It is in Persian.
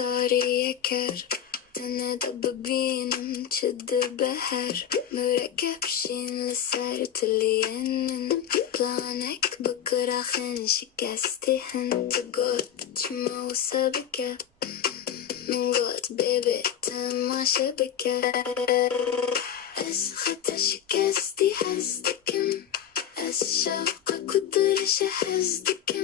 صار يكر تندب بينم تشد بهر مركب شين لسارت لين بلانك بكرة خن شكستي هنت قد شمو سبكة من قد بيبي تما شبكة أس خطر شكستي حزدكم أس شوقك ودرش حزدكم